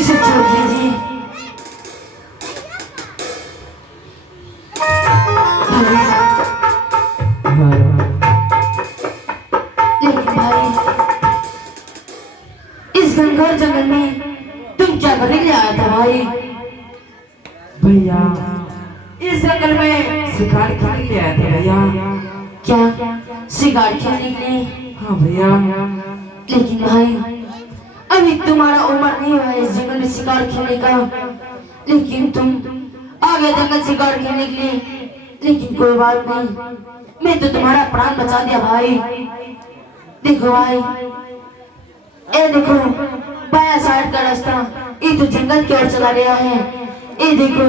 इसे छोड़ दीजिए। लेकिन भाई, इस घनघोर जंगल में तुम क्या करने के लिए आया था भाई? भैया इस जंगल में शिकार खेलने के लिए आए थे भैया। क्या शिकार खेलने के लिए? हाँ भैया। लेकिन भाई अभी तुम्हारा उम्र नहीं हुआ है इस जंगल में शिकार खेलने का, लेकिन तुम आ गए जंगल शिकार खेलने के लिए। लेकिन कोई बात नहीं, मैं तो तुम्हारा प्राण बचा दिया भाई। देखो भाई, ए देखो बाया साइड का रास्ता, ये तो जंगल की ओर चला गया है। ये देखो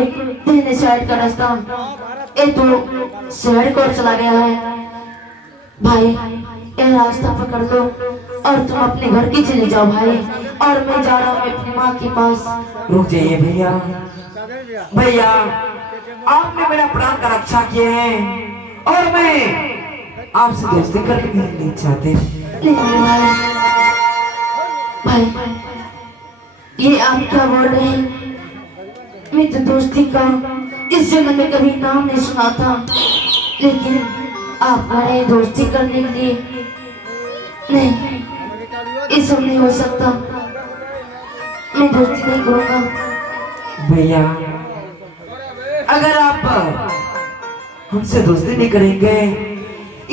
दाहिने साइड का रास्ता, ये तो शहर की ओर चला गया है। भाई ये रास्ता पकड़ लो और तुम अपने घर की चले जाओ भाई, और मैं जा रहा हूँ अपनी माँ के पास। रुक जाइए भैया। भैया आपने मेरा प्राण का रक्षा किए हैं और मैं आपसे दोस्ती करने नहीं चाहते। नहीं भाई, ये आप क्या बोल रहे हैं? मैं तो दोस्ती का इस जन्म में कभी नाम नहीं सुना था, लेकिन आप कह रहे हैं दोस्ती करने के लिए। नहीं, ये सब नहीं हो सकता, मैं दोस्ती नहीं करूँगा। भैया अगर आप हमसे दोस्ती नहीं करेंगे,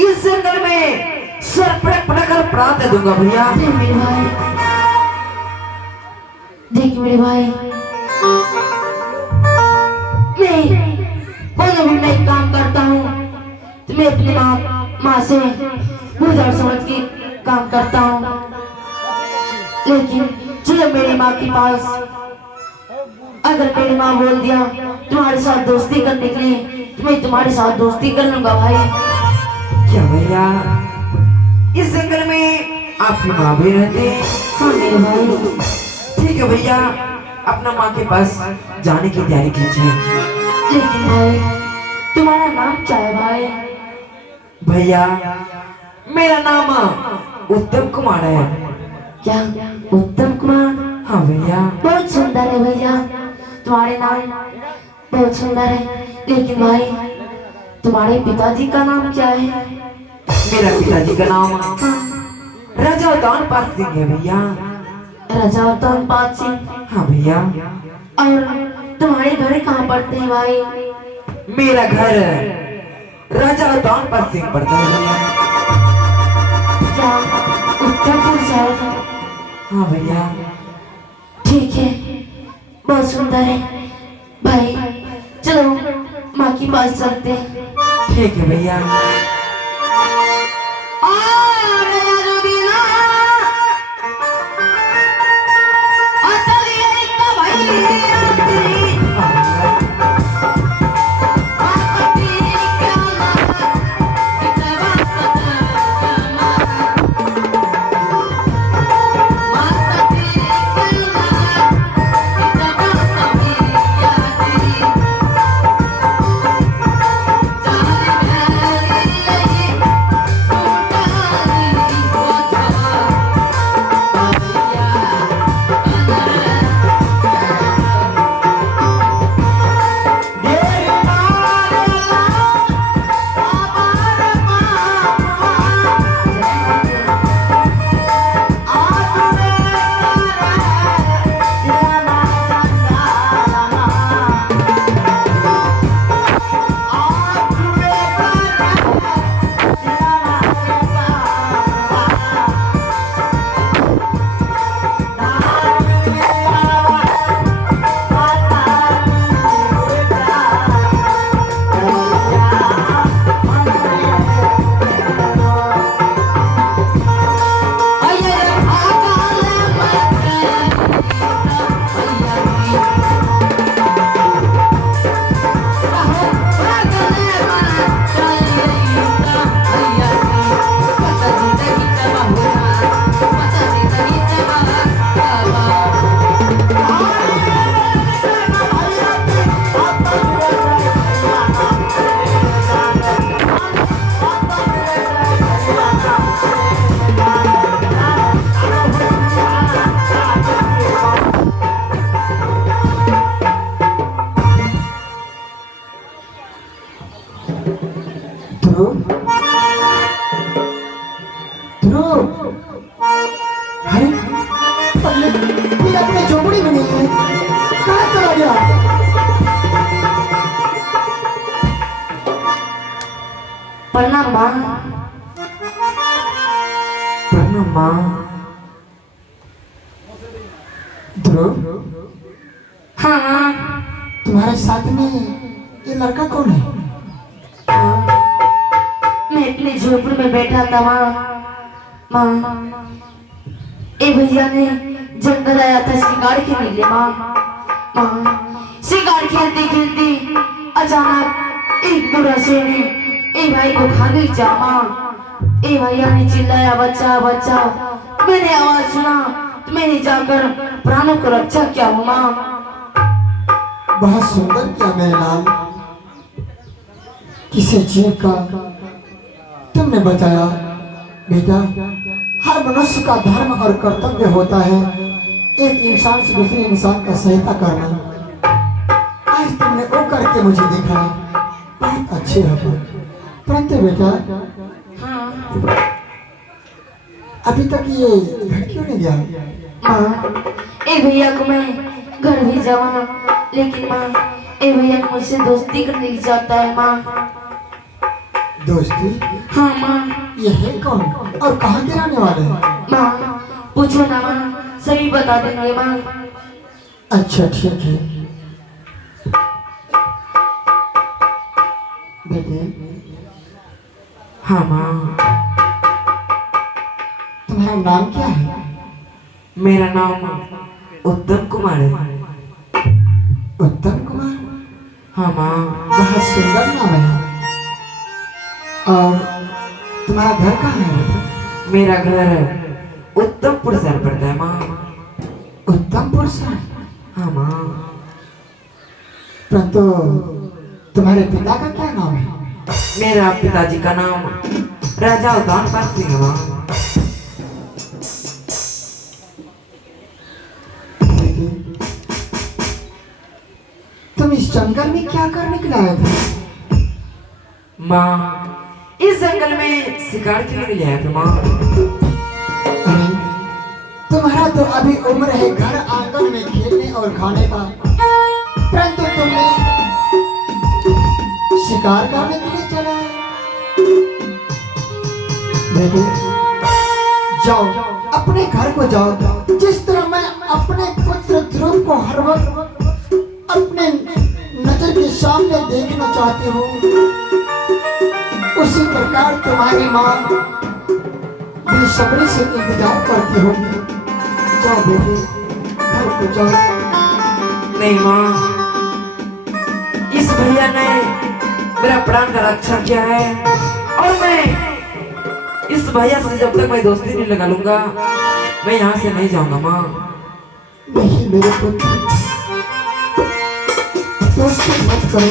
इस जंगल में सर पटक कर प्राण दे दूंगा भैया। नहीं मेरे भाई, देख मेरे भाई, मैं एक काम करता हूँ, तो मैं अपनी माँ से बुझ और समझ के काम करता हूँ। लेकिन चलो मेरी माँ के पास, अगर मेरी माँ बोल दिया तुम्हारे साथ दोस्ती करने के लिए, तो मैं तुम्हारे साथ दोस्ती कर लूंगा भाई। क्या भैया इस जंगल में आपकी माँ भी रहती है? हाँ मेरे भाई। ठीक है भैया, अपना माँ के पास जाने की तैयारी कीजिए। लेकिन भाई तुम्हारा नाम क्या है भाई? भैया मेरा नाम उत्तम कुमार है। क्या उत्तम कुमार? हाँ भैया। बहुत सुंदर है भैया, तुम्हारे नाम बहुत सुंदर है। लेकिन भाई तुम्हारे पिताजी का नाम क्या है? मेरा पिताजी का नाम राजा दानपाल सिंह है भैया। राजा दानपाल सिंह? हाँ भैया। और तुम्हारे घर कहाँ पड़ते हैं भाई? मेरा घर राजा दानपाल सिंह पड़ता है भैया। क्या उत्तरपुर शहर? हाँ भैया। ठीक है, बहुत सुंदर है भाई, चलो माँ के पास चलते हैं। ठीक है भैया। ये अपने झोपड़ी में नहीं है, कहाँ चला गया? प्रणाम माँ। प्रणाम माँ। ध्रुव, हाँ माँ। तुम्हारे साथ में ये लड़का कौन है? मैं अपने झोपड़ी में बैठा था माँ। ए भैया ने जंगल आया था शिकार खेलने के लिए माँ। शिकार खेलते खेलते अचानक एक बुरा शेर ने ए भाई को खा गई जा माँ। ए भैया ने चिल्लाया बच्चा बच्चा। मैंने आवाज सुना तो मैंने जाकर प्राणों को रक्षा किया हूँ माँ। बहुत सुंदर किया मेरे नाम। किसी जीव का तुमने बचाया। बेटा, हर मनुष्य का धर्म और कर्तव्य होता है एक इंसान से दूसरे इंसान का सहायता करना। आज तुमने वो करके मुझे दिखाया, बहुत अच्छी लगा। परंतु बेटा, अभी तक ये घर क्यों नहीं गया? माँ, ए भैया को मैं घर भी जाऊँ, लेकिन माँ ए भैया को मुझसे दोस्ती करने की चाहता है माँ। दोस्ती? हाँ माँ। ये है कौन और कहाँ के रहने वाले हैं? माँ पूछो ना माँ, सभी बता देंगे माँ। अच्छा ठीक है बेटे। हाँ माँ। तुम्हारा नाम क्या है? मेरा नाम उत्तम कुमार है। उत्तम कुमार? हाँ माँ। बहुत सुंदर नाम है। और तुम्हारा घर कहाँ है बेटा? मेरा घर उत्तमपुर शहर पड़ता है माँ। उत्तमपुर शहर? हाँ माँ। परंतु तुम्हारे पिता का क्या नाम है? मेरा पिताजी का नाम राजा उद्यान पाल सिंह है माँ। बेटे, तुम इस जंगल में क्या करने के लिए आए थे? माँ, इस जंगल में शिकार के लिए आया था माँ। अरे, तुम्हारा तो अभी उम्र है घर आंगन में खेलने और खाने का, परंतु तुमने शिकार करने के लिए चला है। बेटे, जाओ अपने घर को जाओ। जिस तरह मैं अपने पुत्र ध्रुव को हर वक्त अपने नजर के सामने देखना चाहती हूँ, उसी प्रकार तुम्हारी माँ बेसब्री से इंतजार करती होगी। जाओ बेटे, घर को जाओ। नहीं माँ, इस भैया ने मेरा प्राण का रक्षा किया है और मैं इस भैया से जब तक मैं दोस्ती नहीं लगा लूंगा मैं यहाँ से नहीं जाऊंगा माँ। नहीं मेरे पुत्र, दोस्ती मत करो।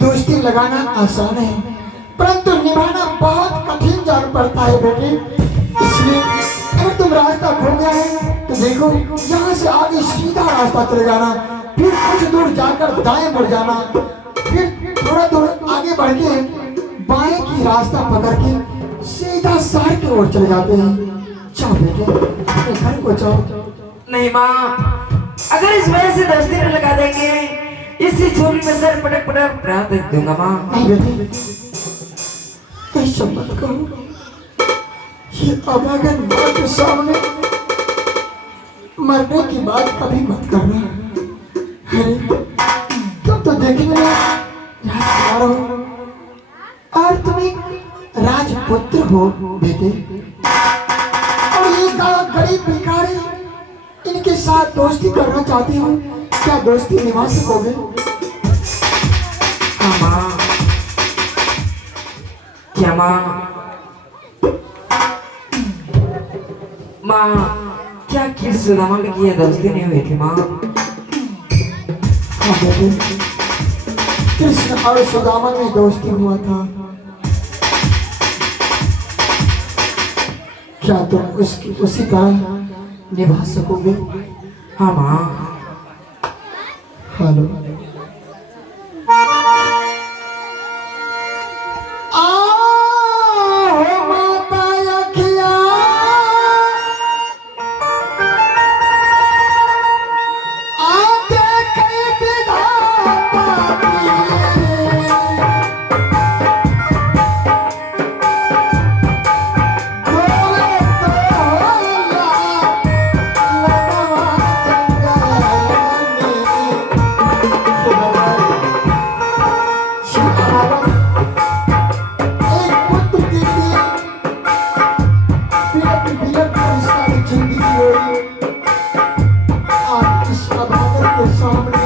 दोस्ती लगाना आसान है, परंतु निभाना बहुत कठिन जान पड़ता है बेटे। इसलिए अगर तुम रास्ता खो गया है तो देखो, यहाँ से आगे सीधा रास्ता चले जाना, फिर कुछ दूर जाकर दाएं मुड़ जाना, फिर थोड़ा दूर आगे बढ़ के बाएं की रास्ता पकड़ के सीधा शहर की ओर चले जाते हैं। जाओ बेटे, अपने घर को जाओ। नहीं माँ, अगर इस वजह से दोस्ती में लगा देंगे इसी झोली में सर पटक पटक प्राण देख दूंगा माँ। नहीं बेटे, ऐसा मत करो। ये अभागन माँ के सामने मरने की बात कभी मत करना। अरे, तुम तो देखने में राजकुमार हो और तुम एक राजपुत्र हो बेटे, और ये गरीब भिखारी, इनके साथ दोस्ती करना चाहती हूँ। क्या दोस्ती निभा सकोगे? हाँ माँ। क्या माँ? माँ, क्या किस सुदामा में किया दोस्ती नहीं हुई थी माँ? हाँ बेटे, कृष्ण और सुदामा में दोस्ती हुआ था। क्या तुम उसकी उसी तरह निभा सकोगे? हाँ माँ। हेलो, के सामने